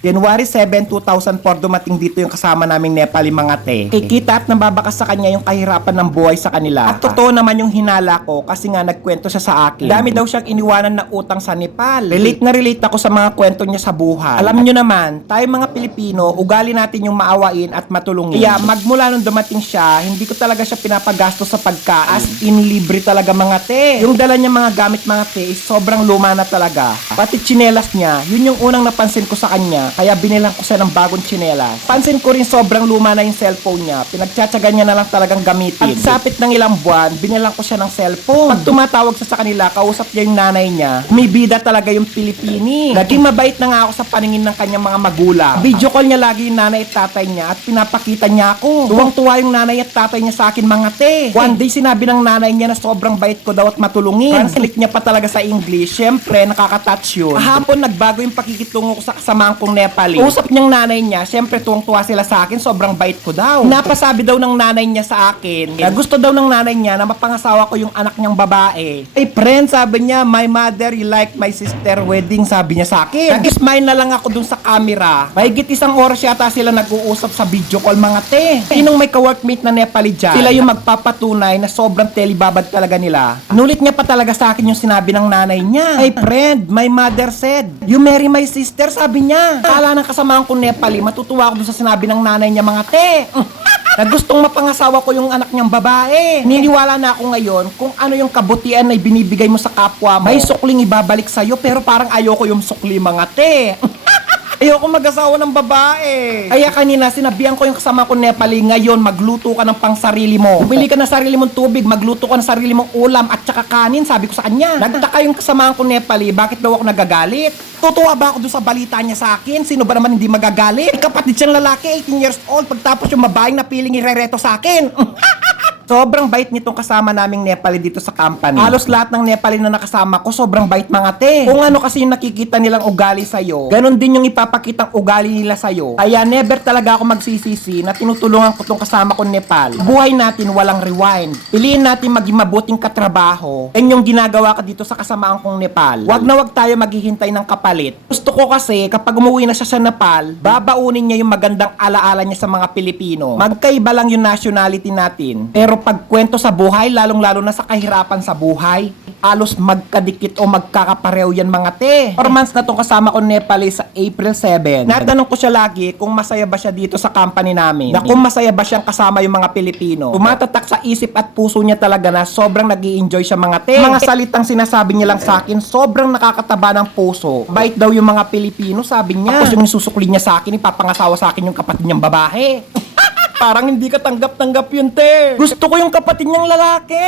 January 7, 2004 dumating dito yung kasama naming Nepali mga te. Kikita at nababakas sa kanya yung kahirapan ng buhay sa kanila. At totoo naman yung hinala ko kasi nga nagkwento siya sa akin. Dami daw siyang iniwanan na utang sa Nepal. Relate ako sa mga kwento niya sa buhay. Alam nyo naman, tayo mga Pilipino, ugali natin yung maawain at matulungin. Kaya magmula nung dumating siya, hindi ko talaga siya pinapagastos sa pagkain. As in libre talaga mga te. Yung dala niya mga gamit mga te is sobrang luma na talaga. Pati tsinelas niya, yun yung unang napansin ko sa kanya. Kaya binilang ko siya ng bagong tsinelas. Pansin ko rin sobrang luma na yung cellphone niya. Pinagtsatsagan niya na lang talagang gamitin. At sapit ng ilang buwan, binilang ko siya ng cellphone. Pag tumatawag siya sa kanila, kausap niya yung nanay niya. Umibida talaga yung Pilipini. Naging mabait na nga ako sa paningin ng kanyang mga magulang. Video call niya lagi yung nanay at tatay niya at pinapakita niya ako. Tuwang-tuwa yung nanay at tatay niya sa akin mga te. One day sinabi ng nanay niya na sobrang bait ko daw at matulungin. Translate niya pa talaga sa English. Syempre, nakaka-touch yun. Kahapon nagbago yung pakikitungo ko sa kasamahan kong Nepali. Usap niyang nanay niya, syempre tuwang-tuwa sila sa akin, sobrang bait ko daw. Napasabi daw ng nanay niya sa akin, na gusto daw ng nanay niya na mapangasawa ko yung anak niyang babae. Ay friend, sabi niya, my mother, you like my sister wedding, sabi niya sa akin. Nag-smile na lang ako dun sa camera. Mahigit 1 oras yata sila nag-uusap sa video call mga te. Sinong may ka-workmate na Nepali dyan, sila yung magpapatunay na sobrang telebabad talaga nila. Nulit niya pa talaga sa akin yung sinabi ng nanay niya. Hey friend, my mother said, you marry my sister, sabi niya. Akala ng kasamahan kong Nepali, matutuwa ako dun sa sinabi ng nanay niya mga te. Na gustong mapangasawa ko yung anak niyang babae. Niniwala na ako ngayon kung ano yung kabutihan na ibinibigay mo sa kapwa mo. May sukling ibabalik sa'yo pero parang ayoko yung sukli mga te. Ayoko mag-asawa ng babae. Kaya kanina sinabihan ko yung kasama ko Nepali, ngayon magluto ka ng pang sarili mo. Bumili ka ng sarili mong tubig, magluto ka ng sarili mong ulam at saka kanin, sabi ko sa kanya. Nagtaka yung kasama ko Nepali, bakit daw ako nagagalit? Totoo ba ako doon sa balita niya sa akin? Sino ba naman hindi magagalit? Kapatid siyang lalaki, 18 years old, pagtapos yung babaeng napiling irereto sa akin. Sobrang bait nitong kasama naming Nepali dito sa company. Halos lahat ng Nepali na nakasama ko, sobrang bait mga te. Kung ano kasi yung nakikita nilang ugali sa'yo, ganun din yung ipapakitang ugali nila sa'yo. Kaya never talaga ako magsisisi na tinutulungan ko tong kasama ko Nepal. Buhay natin walang rewind. Piliin natin maging mabuting katrabaho. Yan yung ginagawa ka dito sa kasamaan kong Nepal. Wag na wag tayo maghihintay ng kapalit. Gusto ko kasi kapag umuwi na siya sa Nepal, babaunin niya yung magandang alaala niya sa mga Pilipino. Magkaiba lang yung nationality natin. Pero pagkwento sa buhay, lalong-lalo na sa kahirapan sa buhay, halos magkadikit o magkakapareho yan mga te. 4 months na tong kasama ko Nepali sa April 7. Natanong ko siya lagi kung masaya ba siya dito sa company namin. Na kung masaya ba siyang kasama yung mga Pilipino. Tumatatak sa isip at puso niya talaga na sobrang nag-i-enjoy siya mga te. Mga salitang sinasabi niya lang sa akin, sobrang nakakataba ng puso. Bait daw yung mga Pilipino, sabi niya. Tapos yung susukli niya sa akin, ipapangasawa sa akin yung kapatid niyang babae. Parang hindi ka tanggap-tanggap yun, te. Gusto ko yung kapatid niyang lalaki.